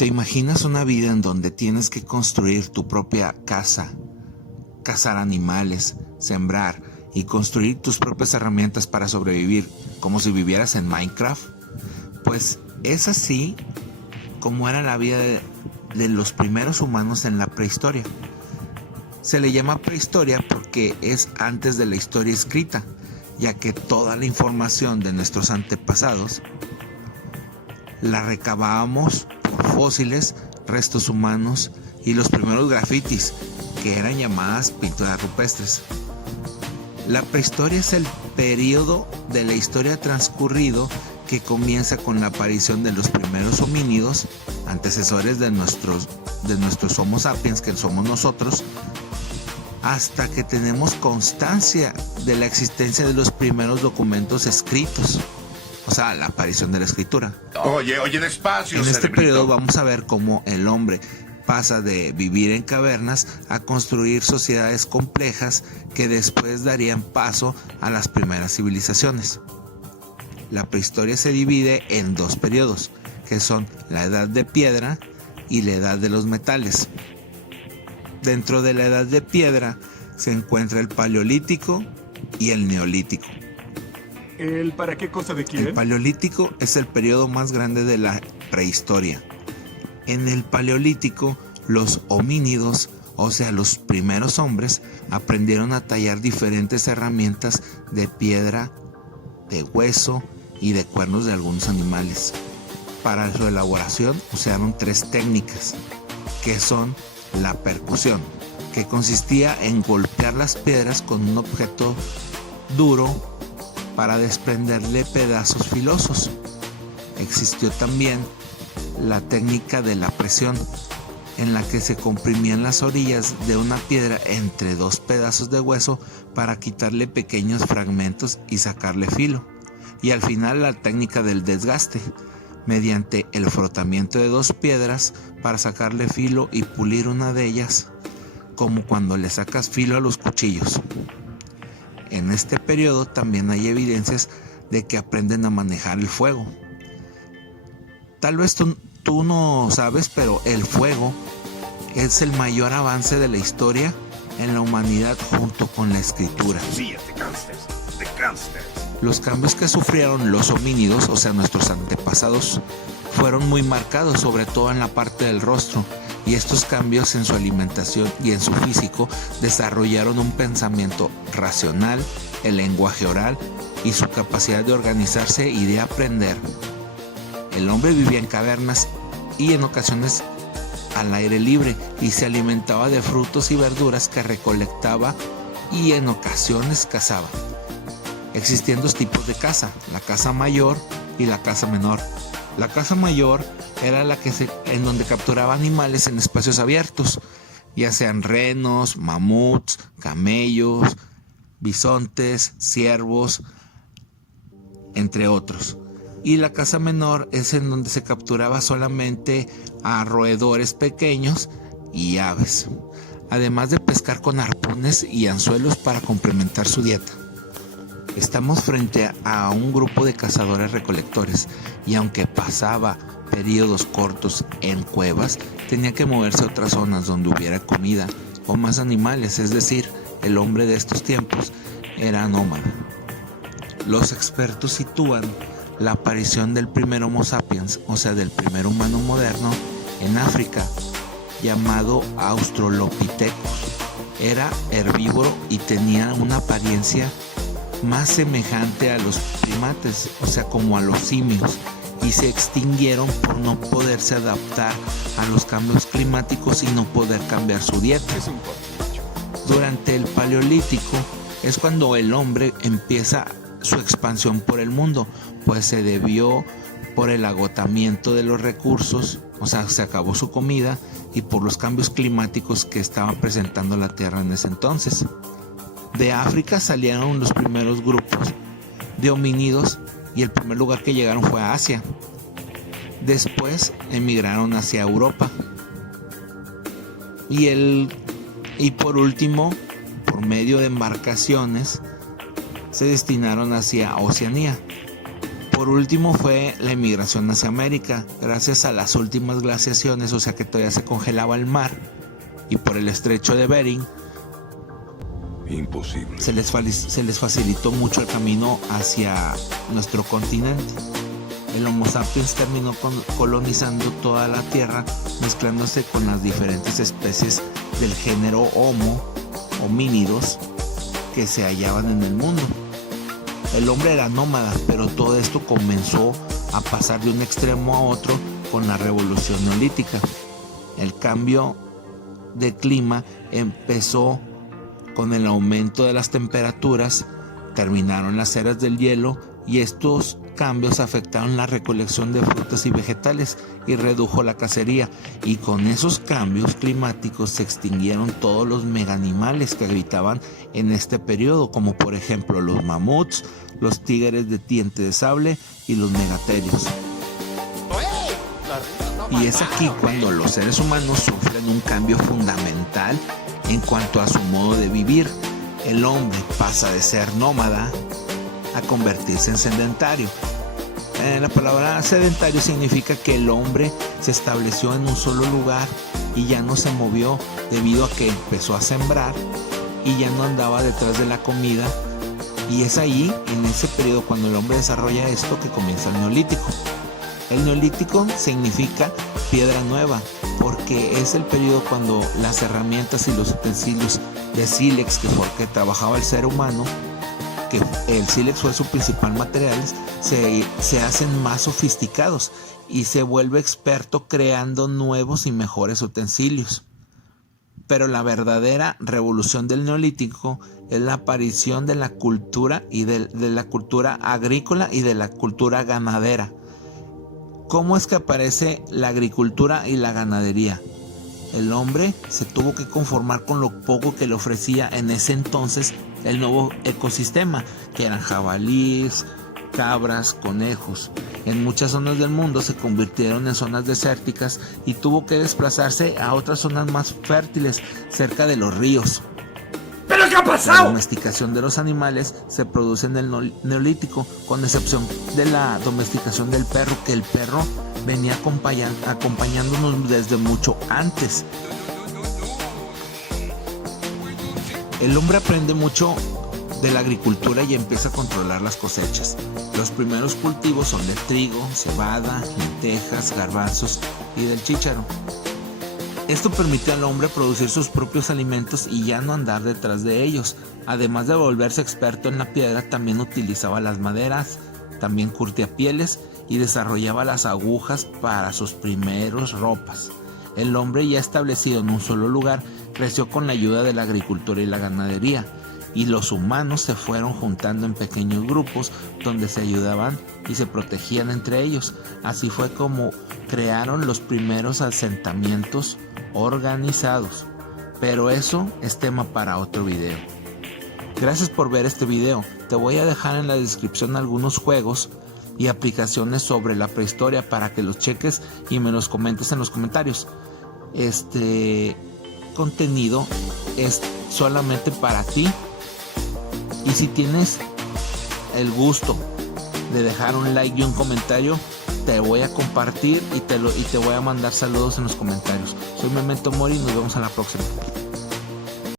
¿Te imaginas una vida en donde tienes que construir tu propia casa, cazar animales, sembrar y construir tus propias herramientas para sobrevivir, como si vivieras en Minecraft? Pues es así como era la vida de los primeros humanos en la prehistoria. Se le llama prehistoria porque es antes de la historia escrita, ya que toda la información de nuestros antepasados la recabábamos por fósiles, restos humanos y los primeros grafitis, que eran llamadas pinturas rupestres. La prehistoria es el periodo de la historia transcurrido que comienza con la aparición de los primeros homínidos, antecesores de nuestros Homo sapiens, que somos nosotros, hasta que tenemos constancia de la existencia de los primeros documentos escritos, o sea, la aparición de la escritura. Oye, despacio. En este cerebrito. periodo vamos a ver cómo el hombre pasa de vivir en cavernas a construir sociedades complejas que después darían paso a las primeras civilizaciones. La prehistoria se divide en dos periodos, que son la edad de piedra y la edad de los metales. Dentro de la edad de piedra se encuentra el paleolítico y el neolítico. ¿El para qué cosa de quién? El paleolítico es el periodo más grande de la prehistoria. En el paleolítico, los homínidos, o sea, los primeros hombres, aprendieron a tallar diferentes herramientas de piedra, de hueso y de cuernos de algunos animales. Para su elaboración usaron tres técnicas, que son la percusión, que consistía en golpear las piedras con un objeto duro para desprenderle pedazos filosos. Existió también la técnica de la presión, en la que se comprimían las orillas de una piedra entre dos pedazos de hueso para quitarle pequeños fragmentos y sacarle filo. Y al final la técnica del desgaste, mediante el frotamiento de dos piedras para sacarle filo y pulir una de ellas, como cuando le sacas filo a los cuchillos. En este periodo también hay evidencias de que aprenden a manejar el fuego. Tal vez tú no sabes, pero el fuego es el mayor avance de la historia en la humanidad junto con la escritura. Sí, te cansas. Los cambios que sufrieron los homínidos, o sea, nuestros antepasados, fueron muy marcados, sobre todo en la parte del rostro, y estos cambios en su alimentación y en su físico desarrollaron un pensamiento racional, el lenguaje oral y su capacidad de organizarse y de aprender. El hombre vivía en cavernas y en ocasiones al aire libre y se alimentaba de frutos y verduras que recolectaba y en ocasiones cazaba. Existían dos tipos de caza, la caza mayor y la caza menor. La caza mayor era la que en donde capturaba animales en espacios abiertos, ya sean renos, mamuts, camellos, bisontes, ciervos, entre otros. Y la caza menor es en donde se capturaba solamente a roedores pequeños y aves, además de pescar con arpones y anzuelos para complementar su dieta. Estamos frente a un grupo de cazadores-recolectores y aunque pasaba periodos cortos en cuevas, tenía que moverse a otras zonas donde hubiera comida o más animales, es decir, el hombre de estos tiempos era nómada. Los expertos sitúan la aparición del primer Homo sapiens, o sea, del primer humano moderno, en África, llamado Australopithecus. Era herbívoro y tenía una apariencia más semejante a los primates, o sea, como a los simios, y se extinguieron por no poderse adaptar a los cambios climáticos y no poder cambiar su dieta. Durante el Paleolítico es cuando el hombre empieza su expansión por el mundo, pues se debió por el agotamiento de los recursos, o sea, se acabó su comida, y por los cambios climáticos que estaba presentando la Tierra en ese entonces. De África salieron los primeros grupos de homínidos y el primer lugar que llegaron fue a Asia. Después emigraron hacia Europa. Y por último, por medio de embarcaciones, se destinaron hacia Oceanía. por último fue la inmigración hacia América. Gracias a las últimas glaciaciones, o sea que todavía se congelaba el mar, y por el estrecho de Bering, Imposible. se les facilitó mucho el camino hacia nuestro continente. El Homo sapiens terminó colonizando toda la Tierra, mezclándose con las diferentes especies del género Homo, homínidos, que se hallaban en el mundo. El hombre era nómada, pero todo esto comenzó a pasar de un extremo a otro con la revolución neolítica. El cambio de clima empezó con el aumento de las temperaturas, terminaron las eras del hielo y estos cambios afectaron la recolección de frutas y vegetales y redujo la cacería, y con esos cambios climáticos se extinguieron todos los megaanimales que habitaban en este periodo, como por ejemplo los mamuts, los tigres de diente de sable y los megatherios. Y es aquí cuando los seres humanos sufren un cambio fundamental en cuanto a su modo de vivir. El hombre pasa de ser nómada a convertirse en sedentario. La palabra sedentario significa que el hombre se estableció en un solo lugar y ya no se movió, debido a que empezó a sembrar y ya no andaba detrás de la comida. Y es ahí, en ese periodo, cuando el hombre desarrolla esto, que comienza el neolítico. El neolítico significa piedra nueva, porque es el periodo cuando las herramientas y los utensilios de sílex que trabajaba el ser humano, que el sílex fue su principal material, se hacen más sofisticados y se vuelve experto creando nuevos y mejores utensilios. Pero la verdadera revolución del neolítico es la aparición de la cultura y de la cultura agrícola y de la cultura ganadera. ¿Cómo es que aparece la agricultura y la ganadería? El hombre se tuvo que conformar con lo poco que le ofrecía en ese entonces el nuevo ecosistema, que eran jabalíes, cabras, conejos. En muchas zonas del mundo se convirtieron en zonas desérticas y tuvo que desplazarse a otras zonas más fértiles, cerca de los ríos. ¿Pero qué ha La pasado? domesticación de los animales se produce en el neolítico, con excepción de la domesticación del perro, que el perro venía acompañándonos desde mucho antes. El hombre aprende mucho de la agricultura y empieza a controlar las cosechas. Los primeros cultivos son de trigo, cebada, lentejas, garbanzos y del chícharo. Esto permitió al hombre producir sus propios alimentos y ya no andar detrás de ellos. Además de volverse experto en la piedra, también utilizaba las maderas, también curtía pieles y desarrollaba las agujas para sus primeros ropas. El hombre, ya establecido en un solo lugar, creció con la ayuda de la agricultura y la ganadería, y los humanos se fueron juntando en pequeños grupos donde se ayudaban y se protegían entre ellos. Así fue como crearon los primeros asentamientos organizados. Pero eso es tema para otro video. Gracias por ver este video. Te voy a dejar en la descripción algunos juegos y aplicaciones sobre la prehistoria para que los cheques y me los comentes en los comentarios. Este contenido es solamente para ti, y si tienes el gusto de dejar un like y un comentario, te voy a compartir y te voy a mandar saludos en los comentarios. Soy Memento Mori y nos vemos a la próxima.